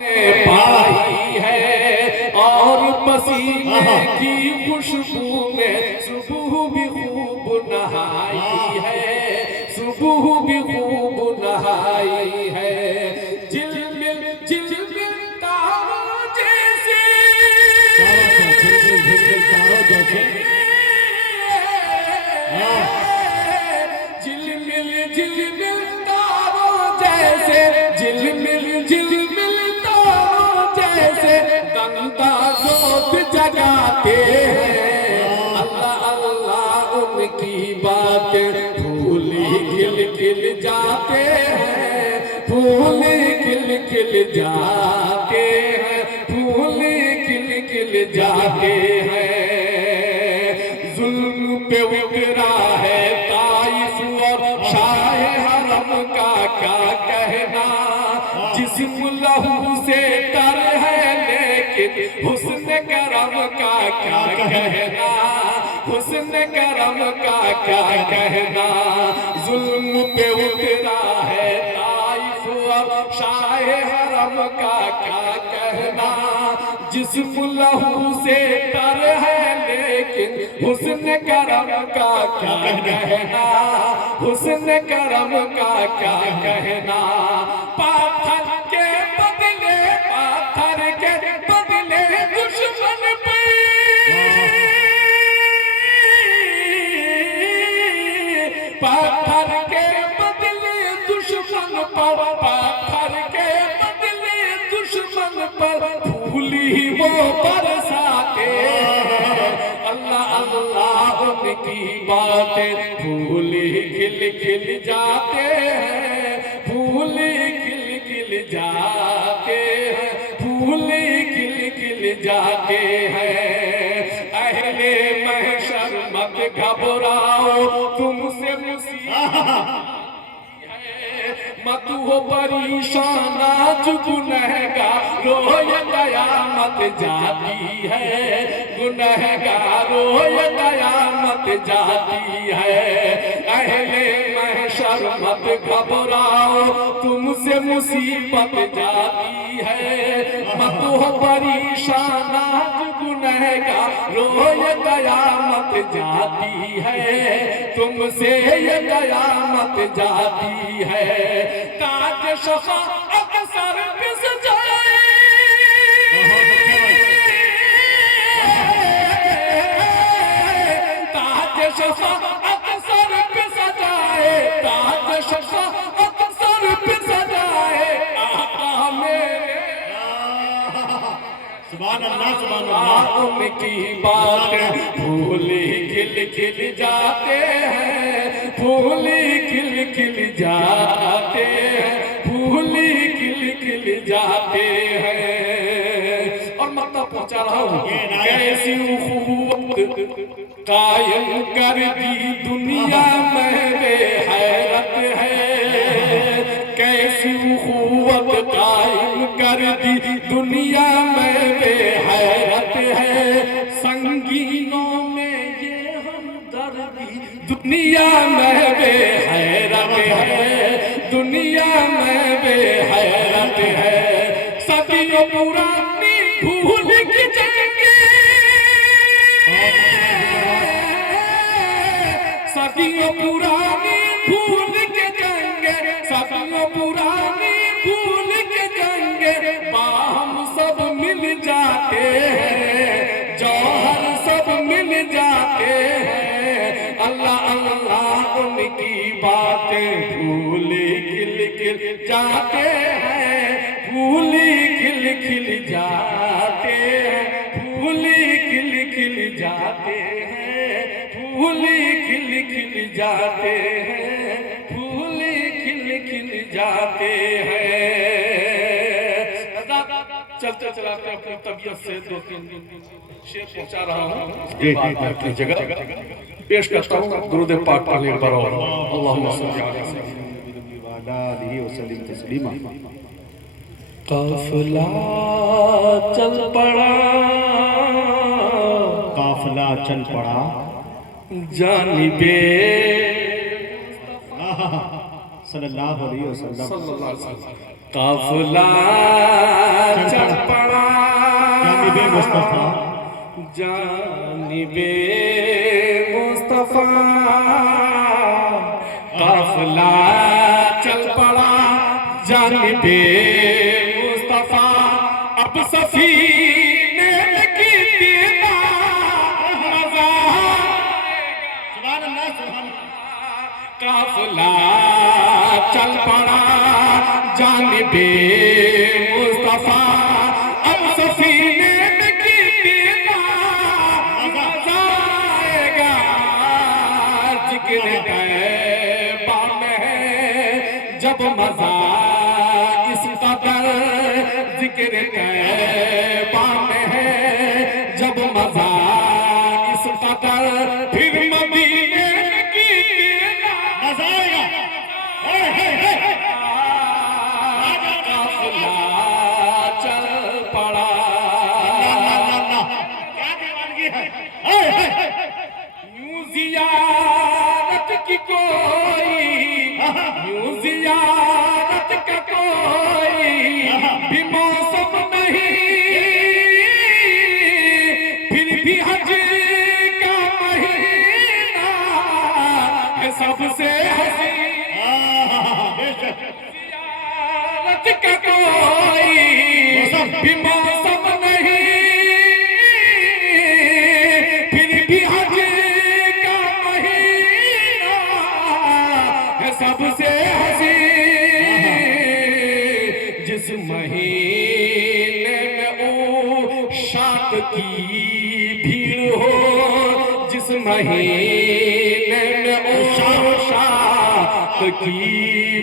पाई है और पसीने की खुशबू में सुबह भी खूब नहाई है, सुबह भी खूब नहाई है। झिलमिल झिलमिल तारों जैसे, झिलमिल तारों जैसे, झिलमिल झिलमिल तारों जैसे, झिलमिल झिलमिल जैसे अंदाज़ों जगाते हैं। अल्लाह अल्लाह उनकी बातें फूली खिल खिल जाते हैं, फूली खिल खिल जाते हैं, फूली खिल खिल जाते हैं। जुल्म पे उतरा है ताइफ और शाह हरम का क्या कहना, जिस्म लहू से तर है लेकिन हुस्न करम का क्या कहना, हुस्न करम का क्या कहना। जुल्म पे उतरा है ताइफ और शाह हरम का क्या कहना, जिस्म लहू से तर है लेकिन हुस्न करम का क्या कहना, हुस्न करम का क्या कहना। पाथर के बदले, पाथर के बदले दुश्मन पे, पाथर के बदले दुश्मन पर, पाथर के बदले दुश्मन पर फूली वो बरसाते हैं। अल्लाह अल्लाह उनकी बातें फूली खिल खिल जाते हैं, फूली खिल खिल जाते हैं, फूली खिल खिल जाते हैं। अहले महशर मत घबराओ, तुमसे मुसीबत मत हो परेशान, आज गुनहगारो ये कयामत जाती है, गुनहगारो ये कयामत जाती है। अहले महशर मत घबराओ, तुमसे मुसीबत जाती है, मत हो परेशान, आज गुनहगारो ये कयामत जाती है, तुमसे ये कयामत जाती है। ताज शफा अक्सर पिस जाए, ताज शफा अक्सर पिस जाए, ताज शफा अक्सर पिस जाए। आका मेरे सुभान अल्लाह, सुभान अल्लाह। उनकी बातें फूली खिल खिल जाते हैं, फूली खिल खिल जाते हैं, फूली खिल खिल जाते हैं। और मतलब पहुंचा रहा हूं, कैसी उखुवत कायम कर दी दुनिया में बेहैरत है, कैसी उखुवत कायम कर दी दुनिया में बेहैरत है। संगीनों में ये हमदर्दी दुनिया में बेहैरत है, दुनिया में बेहैरत है। सदियों पुरानी भूल की जाएंगे, सदियों पुरानी भूल के जाएंगे, सदियों पुरानी भूल के जाएंगे। बाहम सब मिल जाते हैं, जौहर सब मिल जाते हैं। अल्लाह अल्लाह उनकी बातें फूली खिल खिल जाते हैं, फूली खिल खिल जाते हैं, फूली खिल खिल जाते हैं, फूली खिल खिल जाते हैं, फूली खिल खिल जाते हैं। चलते चलाते अपनी तबीयत से दो तीन शेर पहुंचा रहा हूँ, उसके बाद मैं अपनी जगह पेश करता हूँ। दुरूद पाक पढ़ने एक बार और अल्लाहुम्मा सल्ली अला सय्यिदिना तस्लीमा। काफिला चल पड़ा, काफिला चल पड़ा जानिबे सल्लल्लाहु अलैहि वसल्लम। काफिला चल पड़ा जानिबे मुस्तफा, जानिबे मुस्तफा, काफिला चल पड़ा जानिबे मुस्तफा, अब सफीने की तीना मजा सुभान अल्लाह सुभान काफिला चल पड़ा जानिबे मुस्तफा, अब सफीने की तीना मजा आएगा, जिक्र तैबा में जब मजा इस कदर, जिक्र तैबा में जब मजा इस कदर, फिर मदीने की मजा आएगा। काफिला चल पड़ा। क्या दीवानगी है। यूं जियारत की कोई, यूं जियारत का कोई भी मौसम नहीं, फिर भी हज का महीना है सबसे हसी, जियारत का कोई भी मौसम नहीं, फिर भी हज का महीना है सबसे हसी, जिस महीने में ओ शाक की भीड़ हो, जिस महीने में ओ शाक की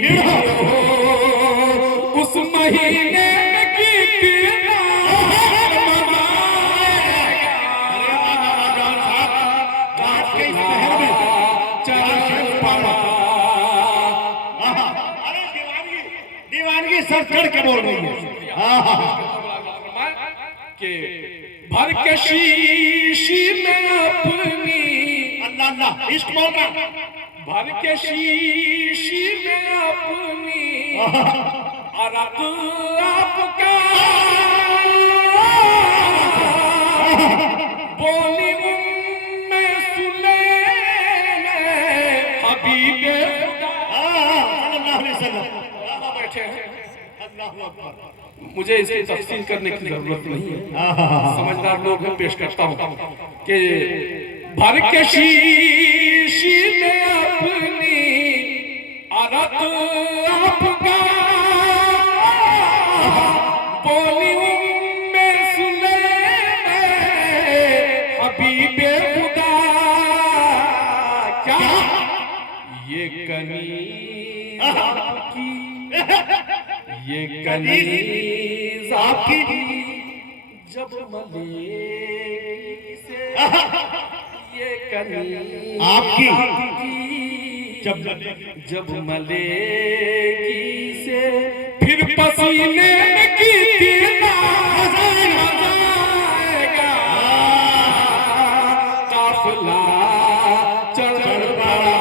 भीड़ हो, उस महीने में की तीना मजा आज के इस शहर में चल पड़ा। अरे दीवानगी दीवानगी सर चढ़ के बोल रही है। के भर के शीशी में अपनी, अल्लाह अल्लाह इश्क बोल रहा। भर के शीशी में अपनी अरक आपका, बोली उम्मे सुलैम हबीबे खुदा। सल्लल्लाहु अलैहि वसल्लम। बैठे हैं, अल्लाहु अकबर। मुझे इसकी तफसील करने की जरूरत नहीं है, समझदार लोग हैं, पेश करता हूं कि भर के शीशी में अपनी अरक आपका, बोली उम्मे सुलैम हबीबे खुदा। क्या ये कनीज़ आपकी, ये कनीज़ आपकी जब मलेगी से, ये कनीज़ आपकी जब मलेगी से, फिर पसीने की तीना मजा आएगा, काफिला चढ़ पड़ा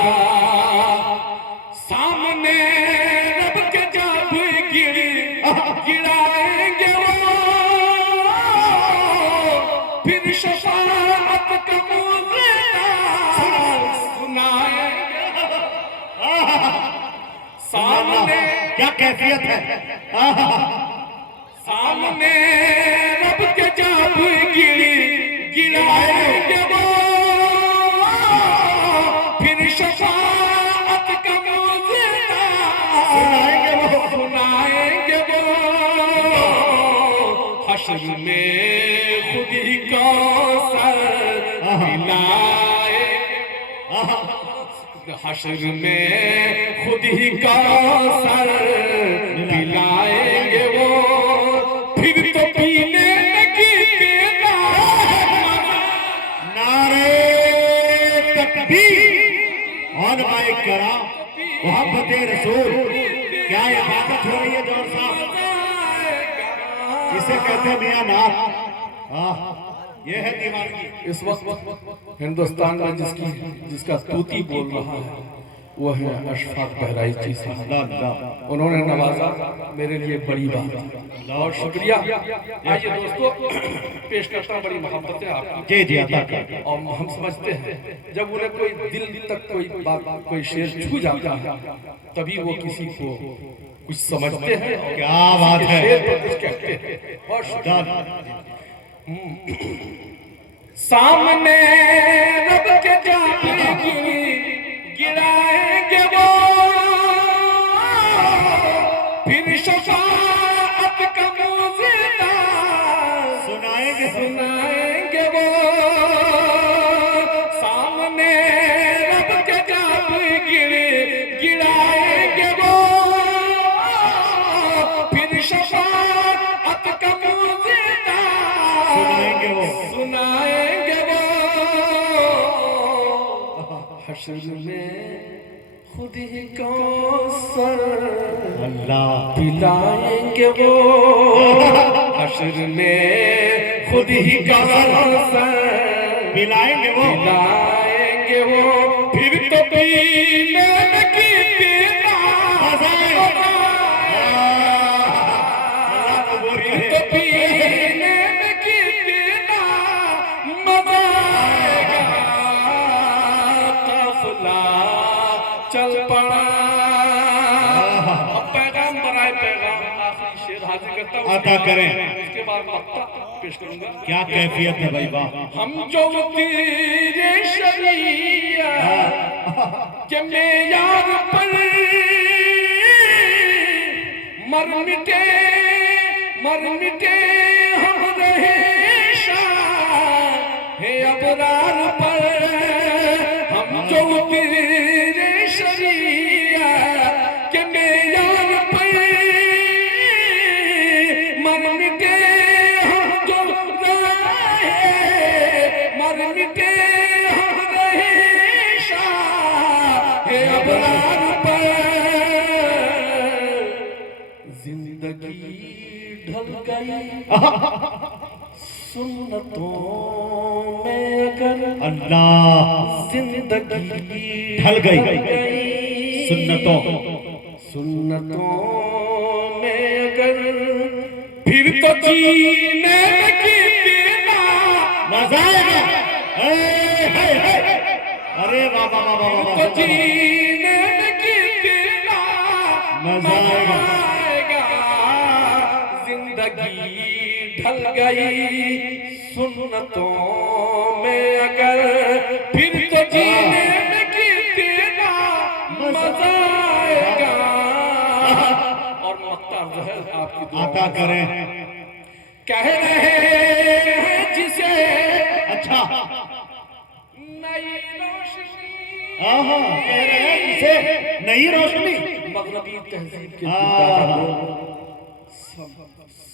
सामने रब के जब गिराएंगे वो, फिर शफाअत का मुज़्ज़िज़ा सुनाएंगे, सामने क्या कैफियत है। सामने रब के जब गिराएंगे वो, फिर शफाअत का मुज़्ज़िज़ा सुनाएंगे वो, हश्र में खुद ही कौसर पिलाएंगे, हश्र में खुद ही कौसर पिलाएंगे वो, फिर तो पीने की तेरा नारे तकबीर और भाई कराम मोहब्बत रसूल। क्या इबादत हो रही है जौहर साहब, इसे कहते हैं मियां नाथ। ये है दीवानगी। इस वक्त हिंदुस्तान में जिसका तूती बोल रहा है, वो है अशफाक बहराइची साहब। अल्लाह अल्लाह उन्होंने नवाजा, मेरे लिए बड़ी बात है और शुक्रिया। आइए दोस्तों, पेश करता हूं, बड़ी मोहब्बत है आपकी। जी जी अता कर। और हम समझते हैं जब उन्हें कोई दिल तक कोई बात, कोई शेर छू जाता है, तभी वो किसी को कुछ समझते हैं। क्या बात है, शेर पर कुछ कहते हैं। बहुत शुक्रिया। सामने रब के जाते गिराएंगे वो, फिर शफाअत का मुज़्ज़िज़ा सुनाएंगे वो। सामने रब के जाते गिराएंगे वो, फिर शफाअत का मुज़्ज़िज़ा सुनाएंगे वो। हश्र में खुद ही कौसर अल्लाह पिलाएंगे वो। हश्र में खुद ही कौसर पिलाएंगे वो, पिलाएंगे वो। फिर तो पीने की पीना तो पीने की पीना मजा आएगा। काफिला चल पड़ा। अब पैगाम बनाए, पैगाम आखिरी शेर हाजिर करता हूं, अता करें। उसके बाद मक्ता पेश करूंगा। क्या कैफियत है भाई, वाह। हम जो तेरे शरीया के मेयार पर मर मिटे हम रहे शाहे अबरार पर। हम जो तेरे शरीया के मेयार पर मर मिटे, हम जो मर मिटे हम रहे शाहे अबरार पर। जिंदगी ढल गई सुन्नतों में अगर, अल्लाह जिंदगी ढल गई सुन्नतों में अगर, फिर तो जीने की पीना मजा आएगा। अरे वाह वाह वाह वाह तो वाह, जीने की पीना मजा आएगा। जिंदगी ढल गई सुन्नतों में अगर, फिर तो जीने की पीना मजा आएगा। और मक्ता जो है आपकी दुआ अता करें। कह रहे हैं जिसे अच्छा, नई रोशनी, कह रहे हैं इसे नई रोशनी। मगरबी तहजीब के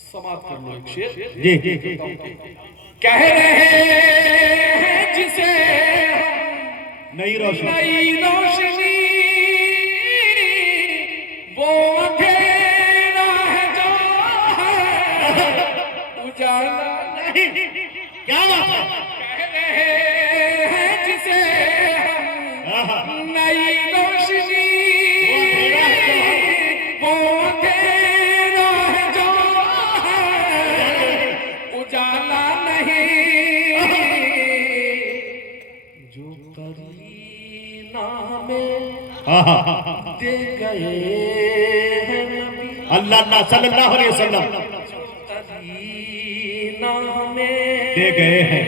समाप्त कर लो एक शेर। जी कह रहे हैं जिसे नई रोशनी, नई रोशनी, वो अंधेरा है जो है उजाला नहीं। क्या बात है। कह रहे हैं जिसे हम नई रोशनी, वो अंधेरा है जो है उजाला नहीं। जो करीना में दे गए हैं नबी, अल्लाह अल्लाह सल्लल्लाहु अलैहि वसल्लम जो करीना में दे गए हैं,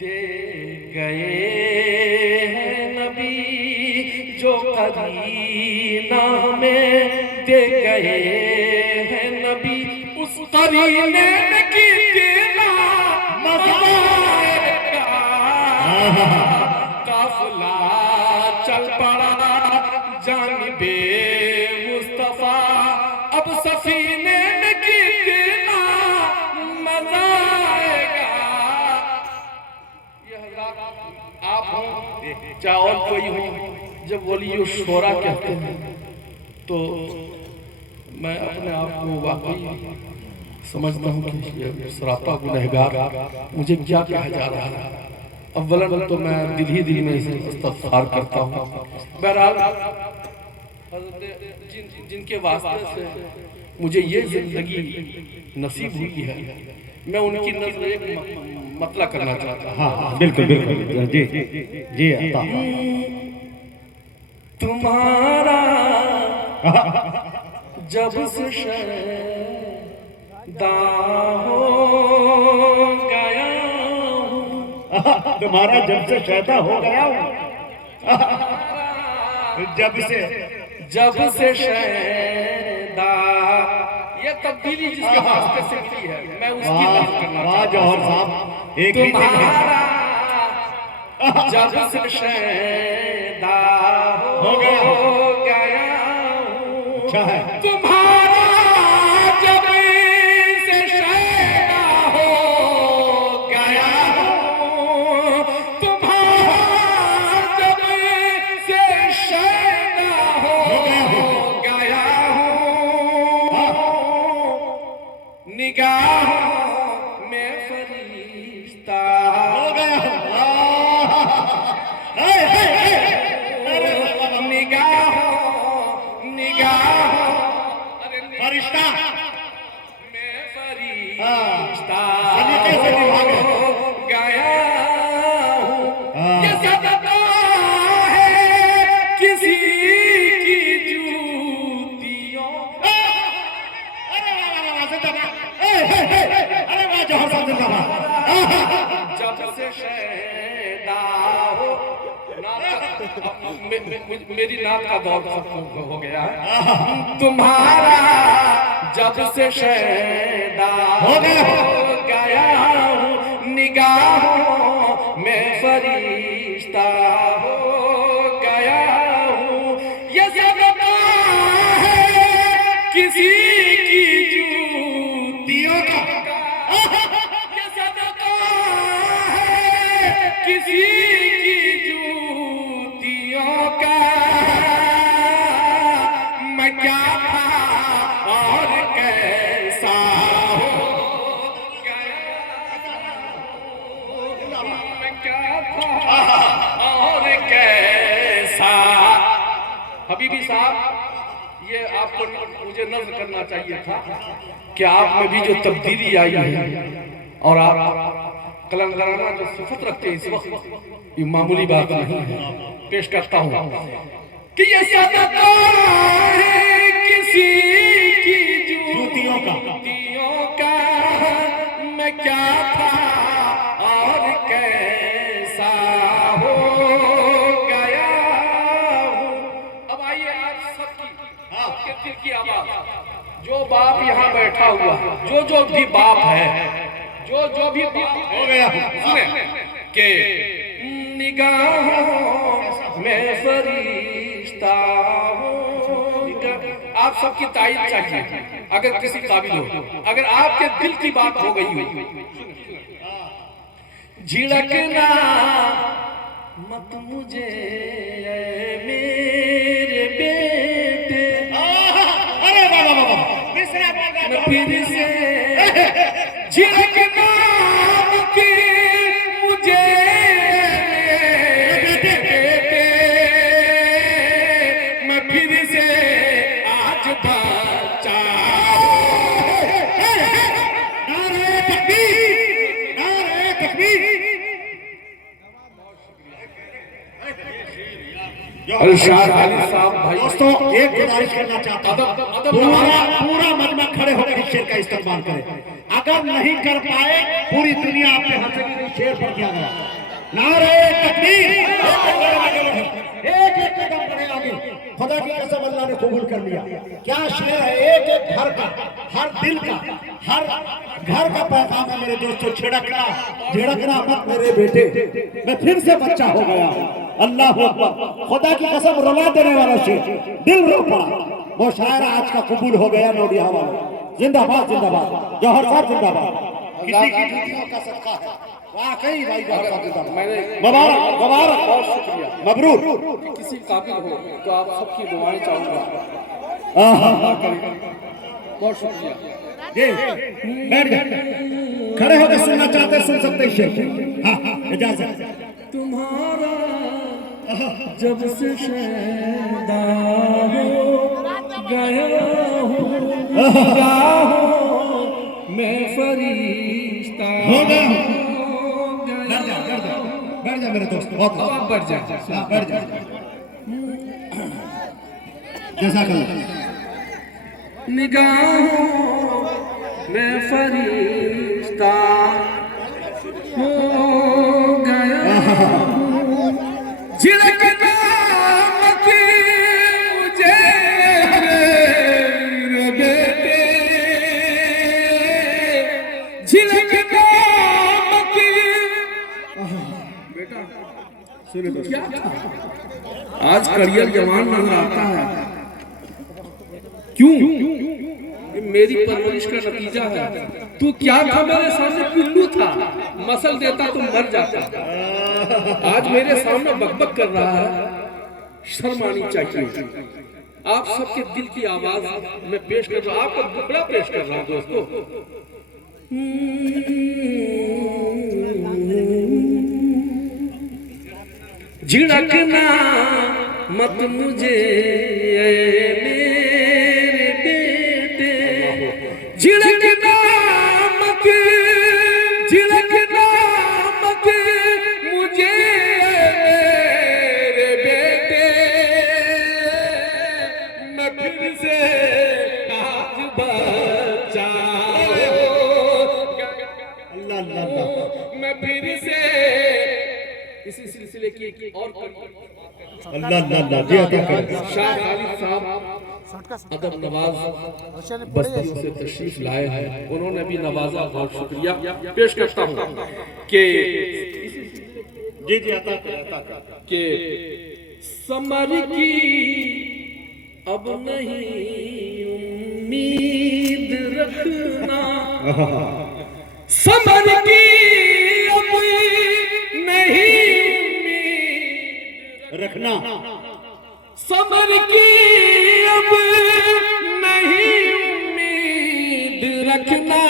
दे गए हैं नबी, जो करीना में दे गए हैं नबी। उस करीने की तेरा मजा आएगा। काफिला चल पड़ा जानिबे मुस्तफा, अब सफीने की तेरा मजा आएगा। ये हज़रात आप हो चाहे और कोई हो, जब वली शोरा कहते हैं तो मैं अपने आप को वाकई समझता हूँ कि ये सरापा गुनहगार, मुझे क्या कहा जा रहा है। अव्वलन तो मैं दिल ही दिल में इस्तग़फ़ार करता हूँ। बहरहाल जिनके वास्ते से मुझे ये जिंदगी नसीब हुई है, मैं उनकी नज़र एक मतला करना चाहता हूँ। हाँ बिल्कुल बिल्कुल जी जी अता। तुम्हारा जब से शैदा हो गया हूँ, तुम्हारा जब से शैदा हो गया हूँ, जब से शैदा, ये तब्दीली जिसके वास्ते से मिली है, मैं उसकी नज़र करना वाह जौहर साहब एक ही तुम्हारा जब से शैदा हो गया हूँ, अच्छा है। तुम्हारा जब से शैदा हो गया हूँ, तुम्हारा जब से शैदा हो गया हूँ, निगाहों में फरिश्ता हो गया फरिश्ता मैं फरिश्ता कैसे निभागे? हो गया हूँ। ये सदका है किसी की जूतियों का। अरे वाह जौहर साहब जिंदाबाद। जब से शैदा हो, मेरी नात का दौर हो गया है। तुम्हारा जब से शैदा हो गया हूँ, निगाहों में फरिश्ता हो गया हूँ। ये सदका है किसी की जूतियों का, ये सदका है किसी की जूतियों का। मैं क्या था और कैसा हो गया, मैं क्या था और कैसा। हबीबी साहब, ये आपको मुझे नज़र करना चाहिए था कि आप में भी जो तब्दीली आई है और आप कलंदराना जो सिफत रखते हैं इस वक्त, ये मामूली बात नहीं है। पेश करता हूँ कि ये सदका है किसी की जूतियों का। जूतियों का। मैं क्या था और कैसा हो गया हूँ। अब आइए आप सबके दिल की आवाज, जो बाप यहाँ बैठा हुआ है, जो भी बाप है, जो भी बाप हो गया सुने के निगाहों में फरिश्ता हो। आप सबकी तारीफ चाहिए अगर किसी काबिल हो, अगर आपके दिल की बात हो गई हो। झिड़कना मत मुझे मेरे बेटे, अरे वाह वाह वाह मैं फिर से झिड़कना मत मुझे बेटे, मैं फिर से आज बच्चा। नारे तकबीर, नारे तकबीर। अरशाद अली साहब भाई, दोस्तों एक गुजारिश करना चाहता हूँ, पूरा मजमा खड़े होकर इस शेर का इस्तेमाल करें। अगर नहीं कर पाए पूरी दुनिया आपने हंसेगी, शेर पर किया गया। नारे तकबीर, एक एक कदम बढ़े आगे। खुदा की कसम अल्लाह ने कबूल कर लिया। क्या शेर है, एक एक घर का, हर दिल का, हर घर का पैगाम है मेरे दोस्तों। झिड़कना मत मेरे बेटे, मैं फिर से बच्चा हो गया। अल्लाह अकबर, खुदा की कसम रुला देने वाला शेर, दिल रो पड़ा। वो शायर आज का कबूल हो गया नोडिया वाला। जिंदाबाद जिंदाबाद, जौहर साहब जिंदाबाद। किसी की जूतियों का सदका है, वाकई भाई जौहर साहब जिंदाबाद। मुबारक मुबारक, बहुत शुक्रिया, मबरूर। किसी काबिल हो तो आप सबकी दुआएं चाहूंगा। बहुत शुक्रिया जी, बैठ जाए, खड़े होकर सुनना चाहते सुन सकते शेर। हाँ इजाजत। तुम्हारा जब से शैदा हो गया हूँ मैं फरिश्ता हो गया हूँ। बैठ जा मेरे दोस्त, बहुत बढ़ जा बैठ जा। जैसा कल निगाहों में फरिश्ता हो गया झिलकना मत मुझे रे बेटे झिलकना मत बेटा सुनो दोस्त, क्या था आज करियर जवान नजर आता है क्यों ये मेरी परवरिश का नतीजा है तू क्या था मेरे सामने पिल्लू था मसल देता तो मर जाता आज मेरे सामने बकबक कर रहा है शर्म आनी चाहिए आप सबके दिल की आवाज मैं पेश कर रहा हूं आपको दुखड़ा पेश कर रहा हूं दोस्तों झिड़कना मत मुझे मेरे बेटे झिड़कना मत मुझे मेरे बेटे मैं फिर से आज बचा अल्लाह अल्लाह अल्लाह। मैं फिर से इसी सिलसिले की एक और अल्लाह अल्लाह अल्लाह जी अता करे। शाह खालिद साहब अदब नवाज बस्तियों से तशरीफ लाए हैं उन्होंने भी नवाजा बहुत शुक्रिया पेश करता हूँ कि जी जी अता करे कि समर की अब नहीं उम्मीद रखना समर की अब नहीं रखना समर की अब नहीं उम्मीद रखना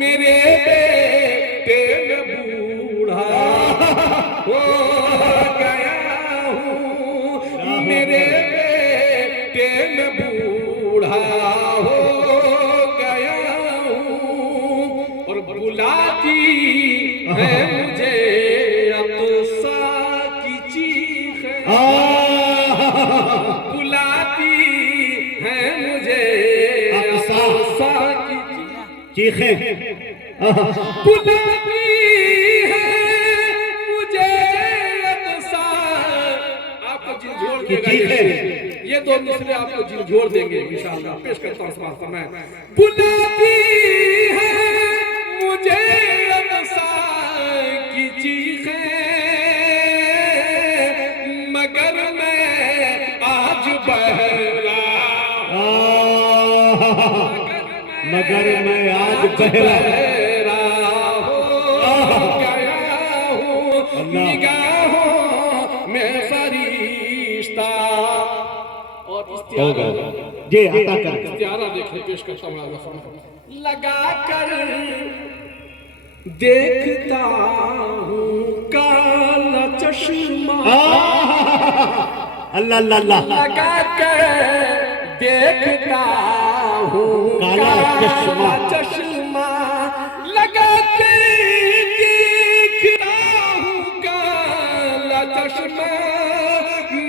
मेरे बेटे में बूढ़ा हो गया हूँ मेरे बेटे में बूढ़ा हो गया हूँ और बुलाती है मुझे बुलाती है मुझे चीखे बुलाती है मुझे आपको झिझोड़ देगा ये दो मिसरे आपको झिझोड़ देंगे इंशाअल्लाह पेश करता हूँ समय बुलाती है मुझे की चीखें मगर मैं आज बहरा मगर मैं आज बहरा हो गया हूँ निगाहों में फरिश्ता और इस्तियारा जी अता करे। इस्तियारा देखिए पेश करता हूँ लगा कर देखता हूँ काला चश्मा अल्लाह अल्लाह अल्लाह लगा कर देखता हूँ काला चश्मा लगा कर देखता हूँ काला चश्मा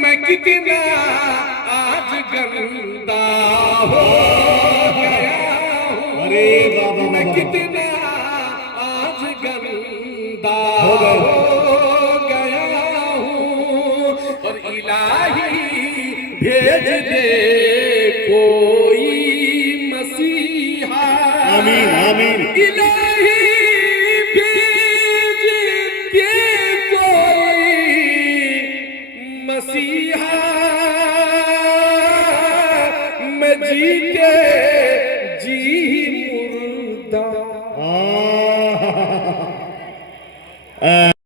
मैं कितना आज गंदा हो गया हूँ अरे बाबा मैं कितना आज गंदा हो गया हूँ और इलाही भेज दे